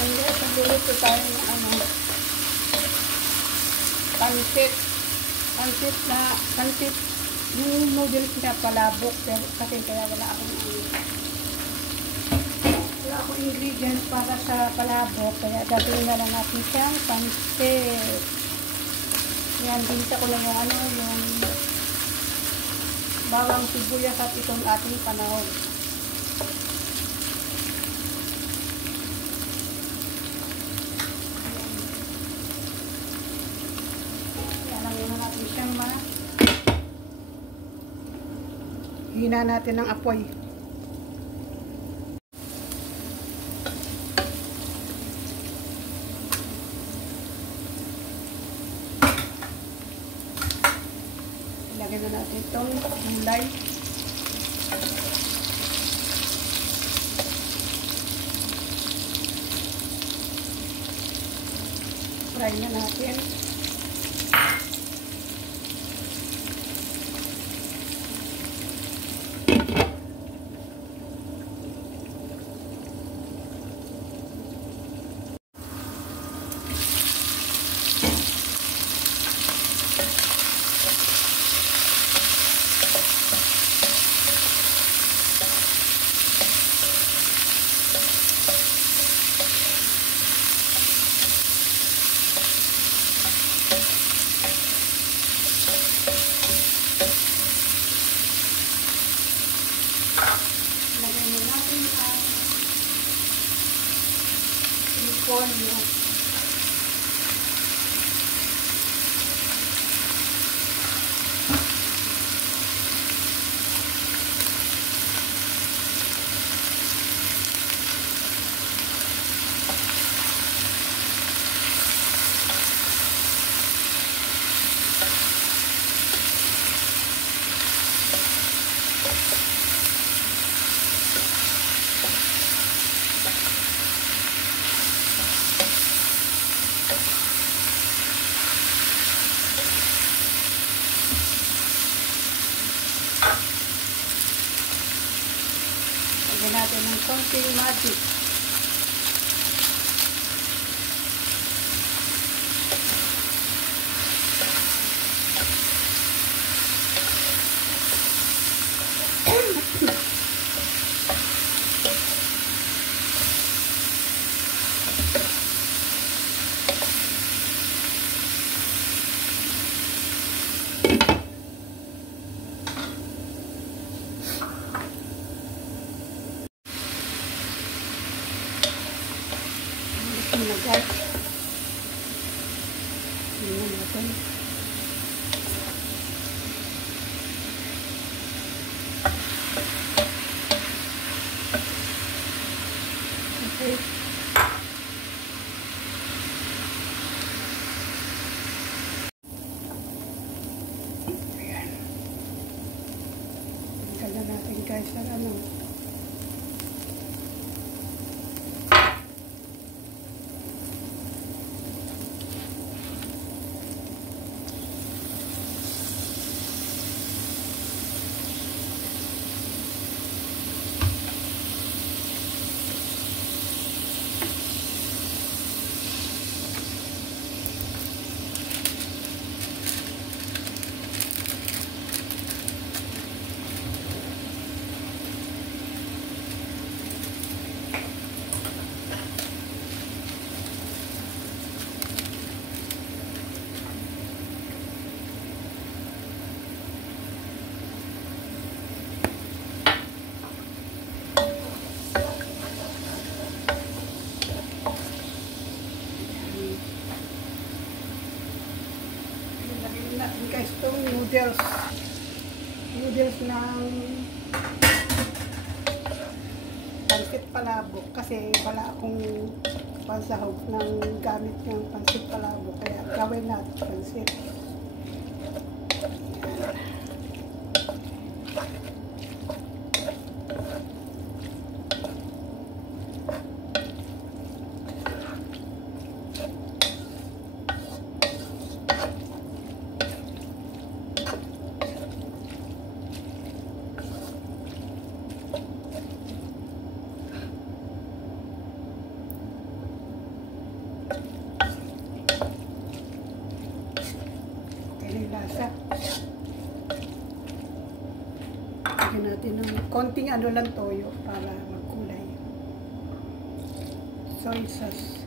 Nagluluto tayo ng pansit. Pansit. Yung noodles na palabok. Pero kasi kaya wala akong ingredients para sa palabok. Kaya gagawin na lang natin siyang pansit. Yan, binta ko lang yung bawang sibuyas at itong ating panahon. Hina natin ng apoy. Ilagay na natin itong gulay. Fry na natin. Polio. Lagyan natin ng konting magic. Guys, tingnan natin. Okay. Ayan. Tingnan natin guys sa guys, itong noodles ng pansit palabok kasi wala akong pansahog ng gamit ng pansit palabok kaya gawin natin pansit. Lagyan natin ng konting ano lang toyo para magkulay. Soy sauce.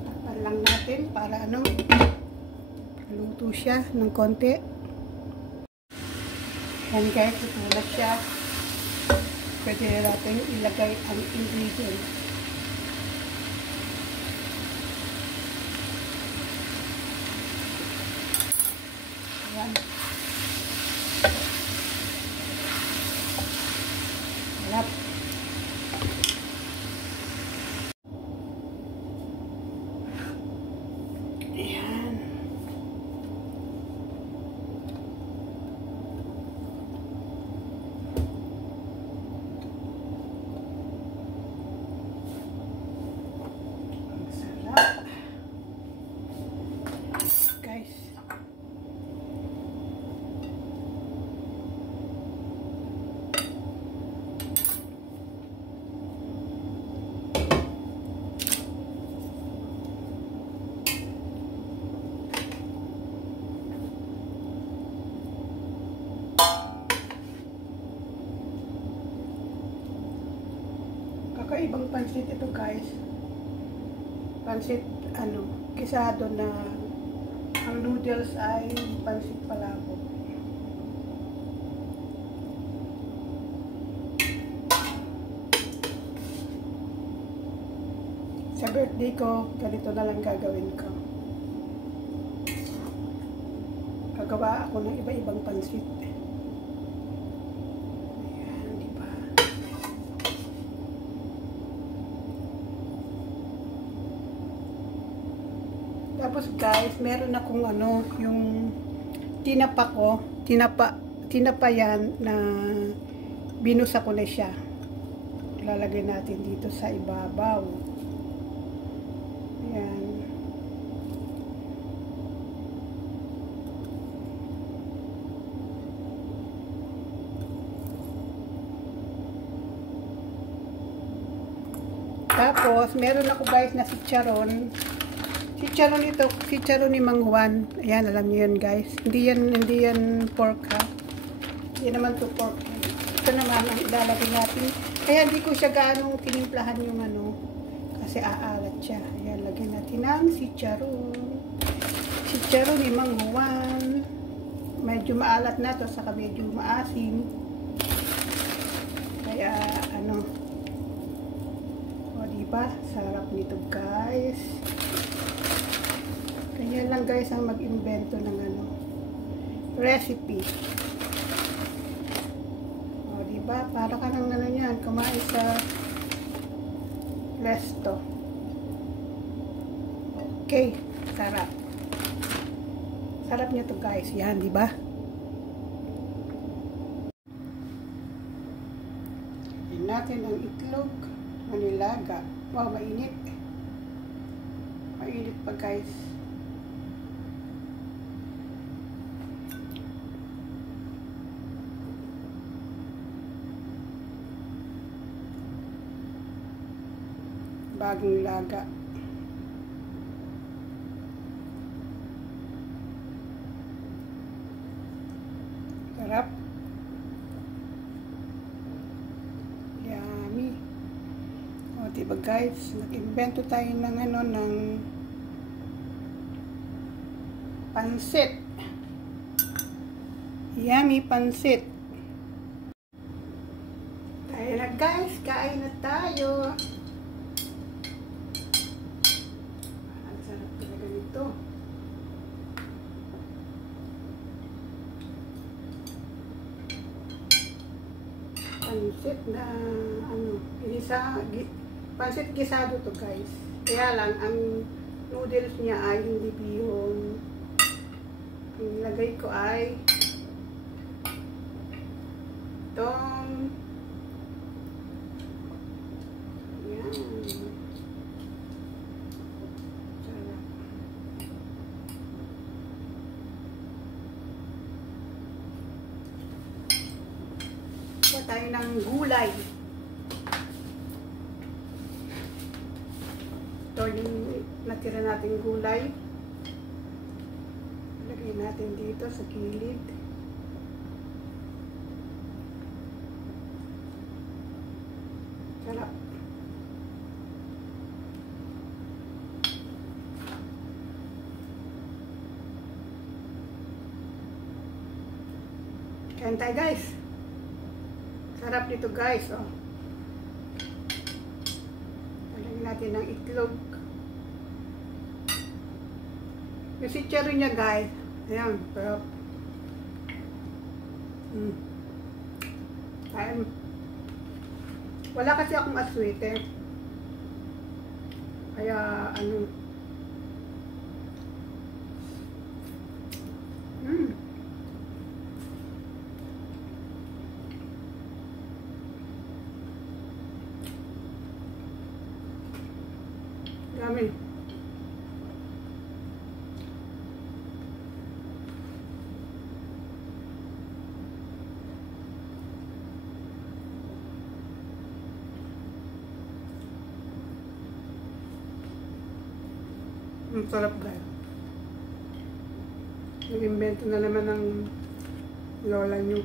Tapan lang natin para ano, luto siya ng konti. Yan guys, tutulad siya. Pwede natin ilagay ang ingredients. Ayan. Sarap. Ayan. Kakaibang pansit ito guys. Pansit ano, kisado na ang noodles ay pansit palabok. Sa birthday ko, ganito na lang gagawin ko. Gagawa ako ng iba-ibang pansit. Tapos guys, meron akong ano, yung tinapa ko, tinapa yan na binusa ko na siya. Ilalagay natin dito sa ibabaw. Ayan. Tapos, meron ako guys na chicharon. Chicharon ito, chicharon ni Mang Juan. Ayan, alam niyo yan guys. Hindi yan pork ha. Hindi naman to pork. Ito naman ang ilalagay natin. Kaya hindi ko siya gaano tinimplahan yung ano. Kasi aalat siya. Ayan, lagyan natin ng chicharon. Chicharon ni Mang Juan. Medyo maalat na to, saka medyo maasim. Kaya ano. O diba? Sarap nito guys. Kaya lang guys ang mag-invento ng ano, recipe. O, diba? Para ka ng ano yan, kumain sa resto. Okay, sarap. Sarap niya to guys. Yan, diba? Hingin natin ang itlog. Manilaga. Wow, mainit. Mainit pa guys. Bagong laga. Sarap. Yummy. O, diba guys, nag-invento tayo ng ano, ng pansit. Yummy pansit. Kaya na guys, kain na tayo. Pansit na ano, pansit gisado to guys. Kaya lang ang noodles niya ay hindi bihon. Ang lagay ko ay itong yan. Tayo ng gulay. Ito yung natira nating gulay. Lagyan natin dito sa gilid. Sarap. Kain tayo guys. Sarap dito guys. Oh. Lagyan natin ng itlog. Yung chicharon niya guys. Ayan. Sarap. Kain. Wala kasi akong aswete. Kaya ano. Dami. Ang sarap guys. Nag-invento na naman ng lola nyo.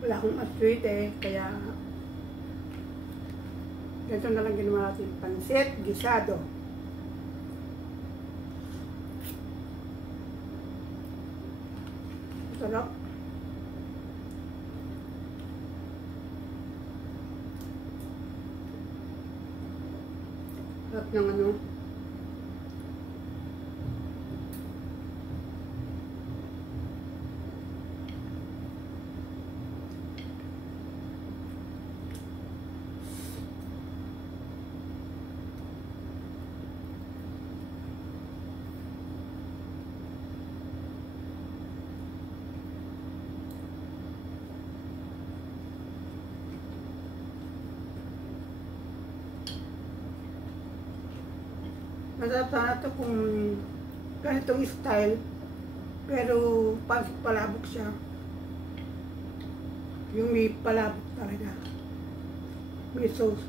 Wala akong aswit kaya ganito na lang ginawa natin. Pansit, gisado. Sarap. Sarap ng ano. Masarap sana ito kung ganitong style, pero palabok siya. Yung may palabok talaga. May sauce.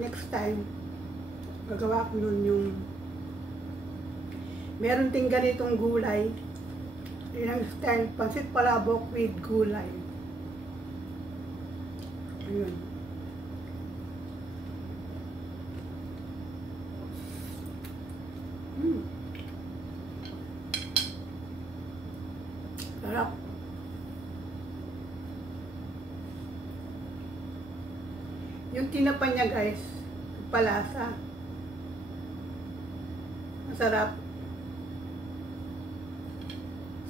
Next time, gagawa ko nun yung meron ting ganitong gulay. Yun ang style, pansit palabok with gulay. Ayun. Sarap. Yung tinapa niya guys, palasa. Masarap.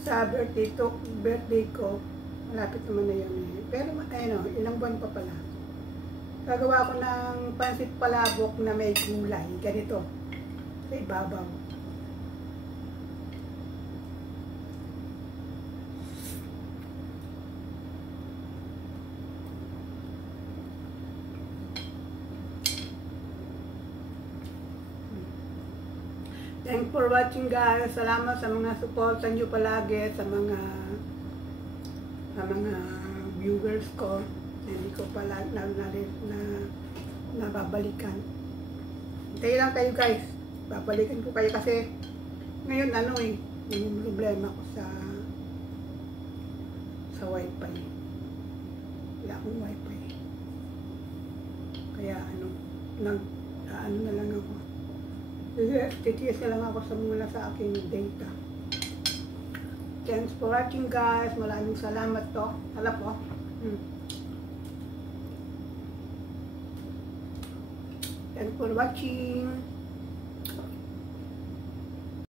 Sa birthday ko, malapit naman na yun Pero ayun ilang buwan pa pala. Gagawa ko ng pansit palabok na may gulay. Ganito. Sa ibabaw. Thanks for watching guys. Salamat sa mga support sa inyo palagi, sa mga viewers ko. Hindi ko pala nababalikan. Hintayin lang kayo guys. Babalikan ko kayo kasi ngayon yung problema ko sa wifi. Wala akong wifi. Kaya na lang ako. Titiis na lang ako mula sa aking data. Thanks for watching guys. Maraming salamat to. Hala po. Thanks for watching.